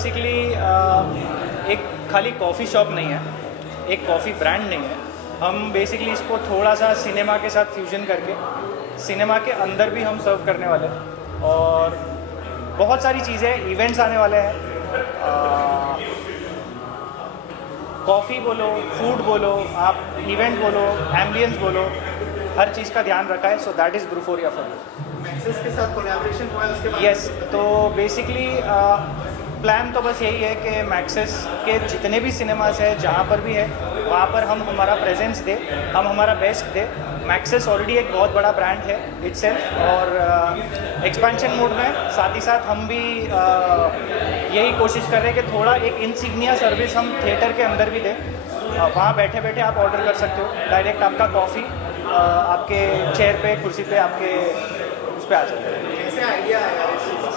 Basically एक खाली coffee shop नहीं है, एक कॉफ़ी ब्रांड नहीं है। हम बेसिकली इसको थोड़ा सा सिनेमा के साथ फ्यूजन करके सिनेमा के अंदर भी हम सर्व करने वाले हैं और बहुत सारी चीज़ें, इवेंट्स आने वाले हैं। कॉफ़ी बोलो, फूड बोलो, आप इवेंट बोलो, एम्बियंस बोलो, हर चीज़ का ध्यान रखा है। So that is Brewphoria for you. Maxis के साथ कोलैबोरेशन हुआ है उसके बाद? यस, तो बेसिकली प्लान तो बस यही है कि मैक्सिस के जितने भी सिनेमास है, जहाँ पर भी है, वहाँ पर हम हमारा प्रेजेंस दे, हम हमारा बेस्ट दे। मैक्सिस ऑलरेडी एक बहुत बड़ा ब्रांड है इटसेल्फ और एक्सपेंशन मोड में साथ ही साथ हम भी यही कोशिश कर रहे हैं कि थोड़ा एक इंसिग्निया सर्विस हम थिएटर के अंदर भी दें। वहाँ बैठे बैठे आप ऑर्डर कर सकते हो, डायरेक्ट आपका कॉफ़ी आपके चेयर पे, कुर्सी पे, आपके उस पर आ जाता है। कैसे आइडिया आया इस चीज़ का?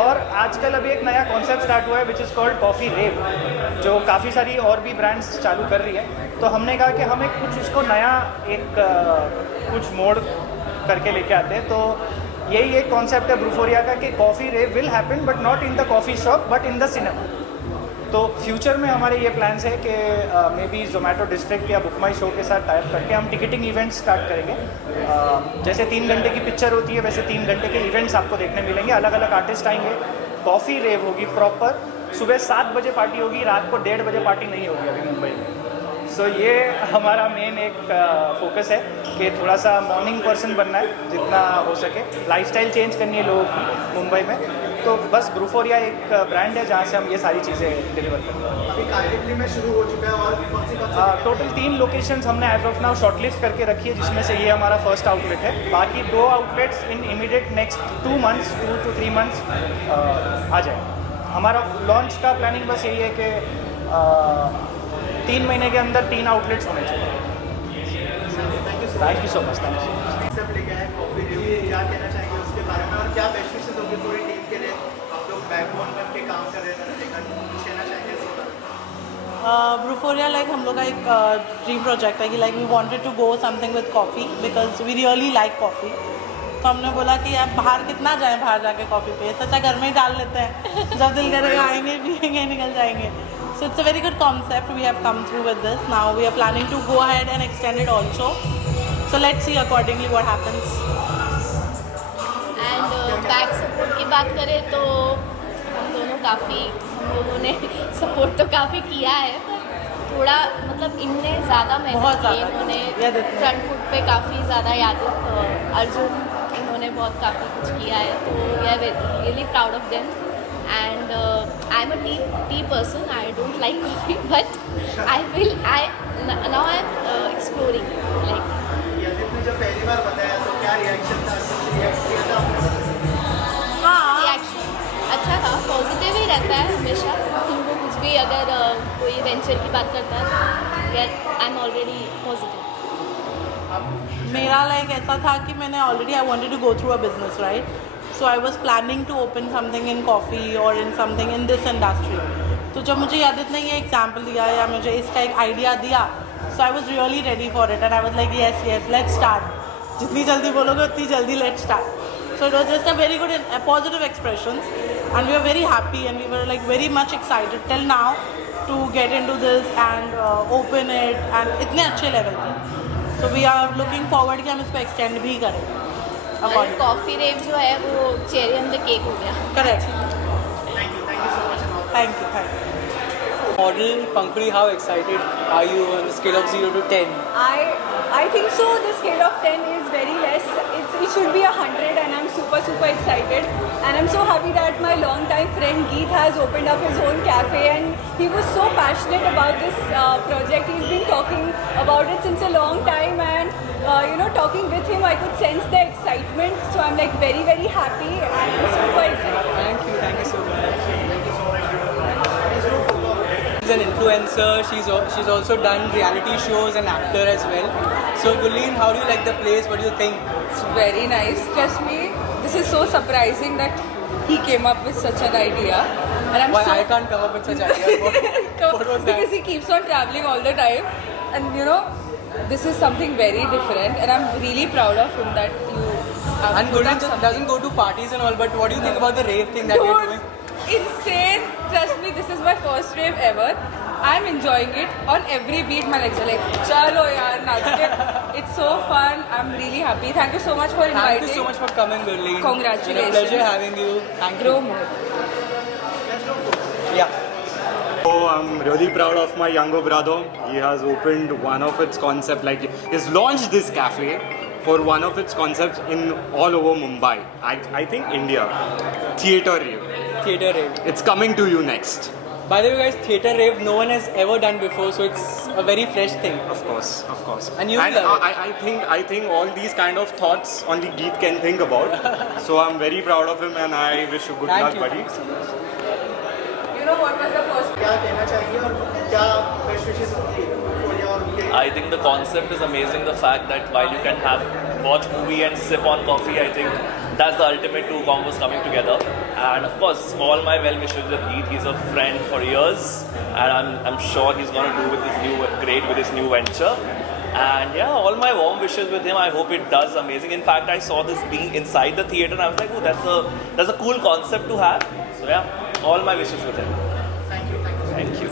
और आजकल अभी एक नया कॉन्सेप्ट स्टार्ट हुआ है विच इज़ कॉल्ड कॉफ़ी रेव, जो काफ़ी सारी और भी ब्रांड्स चालू कर रही है। तो हमने कहा कि हम एक कुछ उसको नया एक कुछ मोड़ करके लेके आते हैं। तो यही एक कॉन्सेप्ट है ब्रूफोरिया का कि coffee rave will happen but not in the coffee shop but in the cinema. तो फ्यूचर में हमारे ये प्लान्स है कि मे बी जोमेटो डिस्ट्रिक्ट या बुक माई शो के साथ टाइप करके हम टिकटिंग इवेंट्स स्टार्ट करेंगे। जैसे 3 घंटे की पिक्चर होती है वैसे 3 घंटे के इवेंट्स आपको देखने मिलेंगे। अलग अलग आर्टिस्ट आएंगे, कॉफ़ी रेव होगी प्रॉपर, सुबह 7 बजे पार्टी होगी, रात को 1:30 बजे पार्टी नहीं होगी अभी मुंबई में। सो ये हमारा मेन एक फोकस है कि थोड़ा सा मॉर्निंग पर्सन बनना है जितना हो सके, लाइफस्टाइल चेंज करनी है लोगों की मुंबई में। तो बस ब्रूफोरिया एक ब्रांड है जहाँ से हम ये सारी चीज़ें डिलीवर करते हैं। अभी कांदिवली में शुरू हो चुका है और कौन सी टोटल 3 लोकेशंस हमने एज ऑफ नाउ शॉर्टलिस्ट करके रखी है, जिसमें से ये हमारा फर्स्ट आउटलेट है। बाकी 2 outlets in immediate next 2 months 2 to 3 months आ जाए। हमारा लॉन्च का प्लानिंग बस यही है कि 3 महीने के अंदर 3 आउटलेट्स होने चाहिए। Thank you so much. Thank you. सब लेके आए कॉफी रिव्यू, क्या कहना चाहेंगे उसके बारे में और क्या बेस्ट विशेस होंगे पूरी टीम के लिए? आप लोग बैकबोन बन के काम कर रहे हैं, मैंने देखा, कुछ कहना चाहेंगे इसके बारे में? ब्रूफोरिया लाइक हम लोग का एक ड्रीम प्रोजेक्ट है कि like we wanted to go something with coffee because we really like coffee. तो हमने बोला कि अब बाहर कितना जाएं, बाहर जाके कॉफ़ी पे, सच्चा घर में ही डाल लेते हैं। जब दिल करेगा आएंगे, पिएंगे, निकल जाएंगे। So it's a very good concept. We have come through with this. Now we are planning to go ahead and extend it also. So let's see accordingly what happens. And back support की बात करें तो हम दोनों काफ़ी, हम लोगों ने सपोर्ट तो काफ़ी किया है, पर थोड़ा मतलब इनने ज़्यादा मेहनत की। इन्होंने फ्रंट फुट पे काफ़ी ज़्यादा यादव, अर्जुन, इन्होंने बहुत काफ़ी कुछ किया है। तो we are really proud of them. And I'm a tea person. I don't like coffee, but now I'm exploring like. यादित ने जब पहली बार बताया तो क्या रिएक्शन था? कुछ रिएक्ट किया था आपने? हाँ, रिएक्शन अच्छा था, पॉजिटिव ही रहता है हमेशा। उनको कुछ भी अगर कोई वेंचर की बात करता है, आई एम ऑलरेडी पॉजिटिव। मेरा लाइक ऐसा था कि मैंने already I wanted to go through a business, right? So I was planning to open something in coffee or in something in this industry. तो जब मुझे यादित ने ये एग्जाम्पल दिया या मुझे इसका एक आइडिया दिया, so I was really ready for it and I was like yes, let's start. जितनी जल्दी बोलोगे उतनी जल्दी let's start. So it was just a very good and positive expressions and we were very happy and we were like very much excited till now to get into this and open it and इतने अच्छे level पे. So we are looking forward कि हम इसको extend भी करें. Coffee रेव जो है वो चेरी ऑन द केक हो गया। Correct. Thank you so much. Thank you. Model Pankuri, how excited are you on the scale of 0 to 10? I think so. The scale of 10 is very less. It should be 100, and I'm super excited. And I'm so happy that my long-time friend Geet has opened up his own cafe, and he was so passionate about this project. He's been talking about it since a long time, and talking with him, I could sense the excitement. So I'm like very happy, and I'm super excited. Thank you so much. She's an influencer. She's also done reality shows and actor as well. So Gulleen, how do you like the place? What do you think? It's very nice. Trust me, this is so surprising that he came up with such an idea. And I'm Why I can't come up with such ideas? What was that? Because he keeps on traveling all the time, and this is something very different, and I'm really proud of him that you have And put Gulleen up something doesn't go to parties and all, but what do you think about the rave thing that you're doing? insane. trust me, this is my first rave ever. I'm enjoying it. On every beat, my legs are like, chalo yaar, naach. It's so fun. I'm really happy. Thank you so much for inviting. Thank you so much for coming, Gurleen. Congratulations. It's a pleasure having you. Thank you. Grow more. Yeah. So I'm really proud of my younger brother. He has opened one of its concept, like he's launched this cafe for one of its concepts in all over Mumbai. I think India. Theatre Rave. Theatre rave. It's coming to you next. By the way, guys, theatre rave no one has ever done before, so it's a very fresh thing. Of course. And you will love it. I think all these kind of thoughts only Geet can think about. So I'm very proud of him and I wish you good Thank luck, you. buddy. You know what was the first? क्या कहना चाहेंगे और क्या best wishes होंगी euphoria और उनके I think the concept is amazing. The fact that while you can watch movie and sip on coffee, I think that's the ultimate two combos coming together. And of course, all my well wishes with Geet. He's a friend for years, and I'm sure he's gonna do great with his new venture. And yeah, all my warm wishes with him. I hope it does amazing. In fact, I saw this being inside the theater, and I was like, oh, that's a cool concept to have. So yeah, all my wishes with him. Thank you.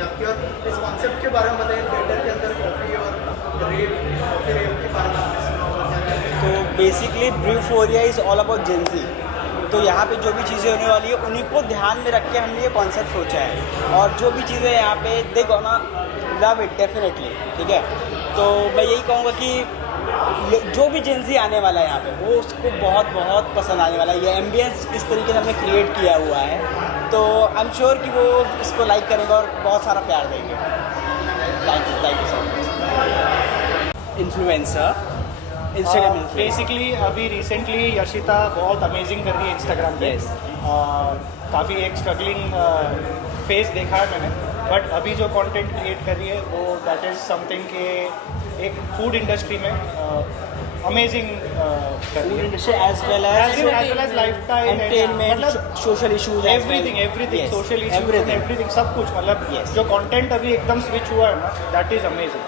आपकी और इस concept के बारे में बताइए theatre के अंदर coffee और कॉफी रेव के बारे में आपने सुना होगा क्या कहते हैं? तो basically Brewphoria is all about gen Z. तो यहाँ पे जो भी चीज़ें होने वाली है उन्हीं को ध्यान में रख के हमने ये कॉन्सेप्ट सोचा है, और जो भी चीज़ें यहाँ पे they gonna love it definitely, ठीक है। तो मैं यही कहूँगा कि जो भी जेंजी आने वाला है यहाँ पे वो उसको बहुत बहुत पसंद आने वाला है। ये एम्बियंस इस तरीके से हमने क्रिएट किया हुआ है, तो आई एम श्योर कि वो इसको लाइक करेंगे और बहुत सारा प्यार देंगे। Thank you so much. Influencer Instagram basically अभी रिसेंटली यशिता बहुत अमेजिंग कर रही है इंस्टाग्राम पे। Yes. काफ़ी एक स्ट्रगलिंग फेस देखा है मैंने, बट अभी जो कंटेंट क्रिएट कर रही है वो दैट इज़ समथिंग के एक फूड इंडस्ट्री में अमेजिंग कर रही है। Industry as well as lifestyle entertainment, social issues, everything social issues, everything सब कुछ, मतलब जो कंटेंट अभी एकदम स्विच हुआ है ना, दैट इज़ अमेजिंग।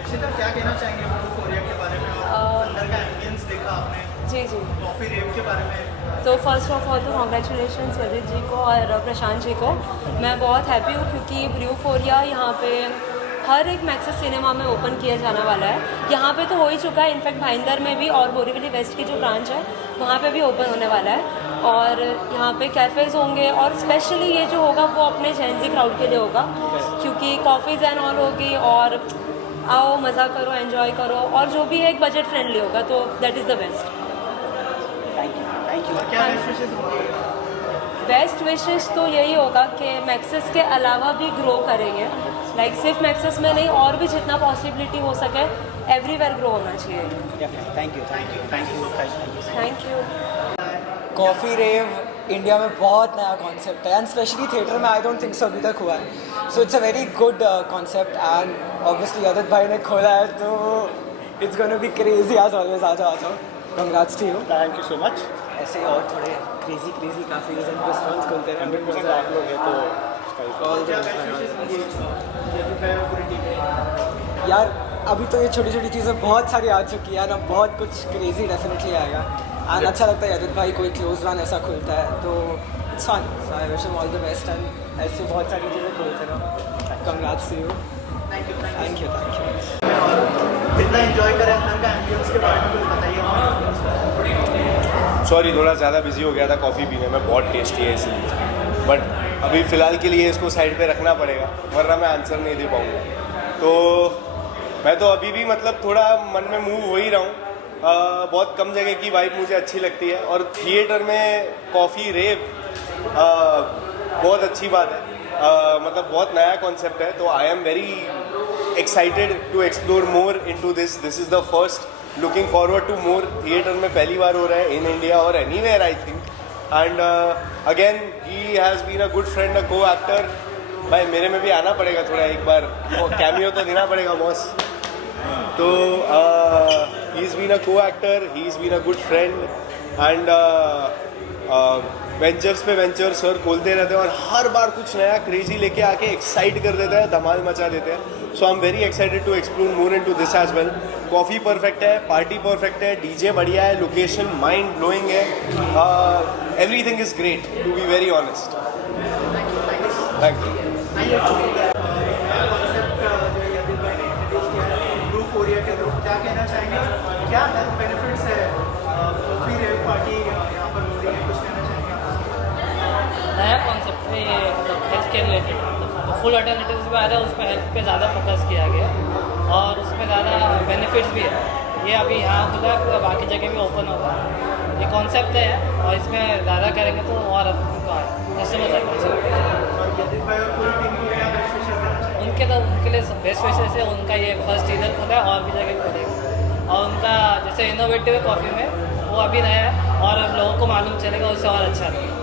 यशिता क्या कहना चाहेंगे यूफोरिया के बारे में और अंदर का एम्बियंस देखा आपने जी जी। कॉफी रेव के बारे में? तो फर्स्ट ऑफ ऑल तो कॉन्ग्रेचुलेशन यदित जी को और प्रशांत जी को। मैं बहुत हैप्पी हूँ क्योंकि ब्रूफोरिया यहाँ पे हर एक मैक्सिस सिनेमा में ओपन किया जाने वाला है। यहाँ पे तो हो ही चुका है, इनफैक्ट भाईंदर में भी, और बोरीवली वेस्ट की जो ब्रांच है वहाँ पे भी ओपन होने वाला है। और यहाँ पे कैफ़ेज़ होंगे, और स्पेशली ये जो होगा वो अपने जेंजी क्राउड के लिए होगा, क्योंकि कॉफ़ीज़ एंड ऑल होगी, और आओ मज़ा करो, एंजॉय करो, और जो भी है एक बजट फ्रेंडली होगा, तो that is the best. Thank you. क्या बेस्ट विशेस होंगी? बेस्ट विशेस तो यही होगा कि मैक्सिस के अलावा भी ग्रो करेंगे, लाइक सिर्फ मैक्सिस में नहीं, और भी जितना पॉसिबिलिटी हो सके एवरीवेयर ग्रो होना चाहिए। Thank you. Coffee rave India में बहुत नया कॉन्सेप्ट है, एंड स्पेशली थिएटर में आई डोंट थिंक सो अभी तक हुआ है। So it's a very good concept, and obviously Yadit भाई ने खोला है तो it's gonna be crazy as always. आ जाओ, congrats to you. Thank you so much. ऐसे और थोड़े क्रेजी काफ़ी रेस्टोरेंट्स खुलते हैं। 100% आप लोग हैं तो All the क्या best, बेस्ट man. विशेस होंगी यदित भाई और पूरी टीम? यार अभी तो ये छोटी छोटी चीज़ें बहुत सारी आ चुकी है ना, बहुत कुछ क्रेजी डेफिनेटली आएगा, एंड अच्छा लगता है यदित भाई कोई क्लोज वन ऐसा खुलता है तो it's fun. So I wish him all the best, and ऐसे बहुत सारी चीज़ें खुलते रहो। Congrats to you. Thank you. कितना एंजॉय करें अंदर का एम्बियंस के बारे में कुछ बताइए। सॉरी, थोड़ा ज़्यादा बिजी हो गया था कॉफ़ी पीने में, बहुत टेस्टी है इसलिए, बट अभी फ़िलहाल के लिए इसको साइड पे रखना पड़ेगा, वरना मैं आंसर नहीं दे पाऊँगा। तो मैं तो अभी भी मतलब थोड़ा मन में मूव हो ही रहा हूँ। बहुत कम जगह की वाइब मुझे अच्छी लगती है, और थिएटर में कॉफ़ी रेव बहुत अच्छी बात है। मतलब बहुत नया कॉन्सेप्ट है, तो I am very excited to explore more into this is the first, looking forward to more. Theatre में पहली बार हो रहा है इन इंडिया और anywhere I think, and again he has been a good friend, a co actor. भाई मेरे में भी आना पड़ेगा थोड़ा, एक बार कैमियो तो देना पड़ेगा बॉस। तो ही is been a co actor, he is been a good friend, and ventures पे वेंचर सर खोलते रहते हैं, और हर बार कुछ नया क्रेजी लेके आके एक्साइट कर देता है, धमाल मचा देते हैं। So I am very excited to explore more into this as well. Coffee perfect है, पार्टी परफेक्ट है, डीजे बढ़िया है, लोकेशन माइंड ब्लोइंग है, everything is great to be very honest. Thank you. Concept जो यदित भाई ने इंट्रोड्यूस किया है ब्रूफोरिया के थ्रू, क्या कहना चाहेंगे, क्या हेल्थ बेनिफिट्स है कॉफ़ी रेव पार्टी यहाँ पर हो रही है, कुछ कहना चाहेंगे आप? नया कॉन्सेप्ट है ये, मतलब हेल्थ के रिलेटेड, तो फुल अल्टरनेटिव्स भी आ रहा है, उसमें हेल्थ पे ज़्यादा फोकस किया गया और उसमें ज़्यादा बेनिफिट्स भी है। ये अभी यहाँ खुला है, फिर बाकी जगह भी ओपन होगा। ये कॉन्सेप्ट है और इसमें ज़्यादा करेंगे तो और कस्टमर्स आएंगे। और यदित भाई और पूरी टीम को क्या बेस्ट विशेष देना चाहेंगे? उनके लिए बेस्ट विशेष है, उनका ये फर्स्ट इधर खुला है और भी जगह खुलेगा। और उनका जैसे इनोवेटिव है कॉफ़ी में, वो अभी नया है और लोगों को मालूम चलेगा, उससे और अच्छा लगेगा।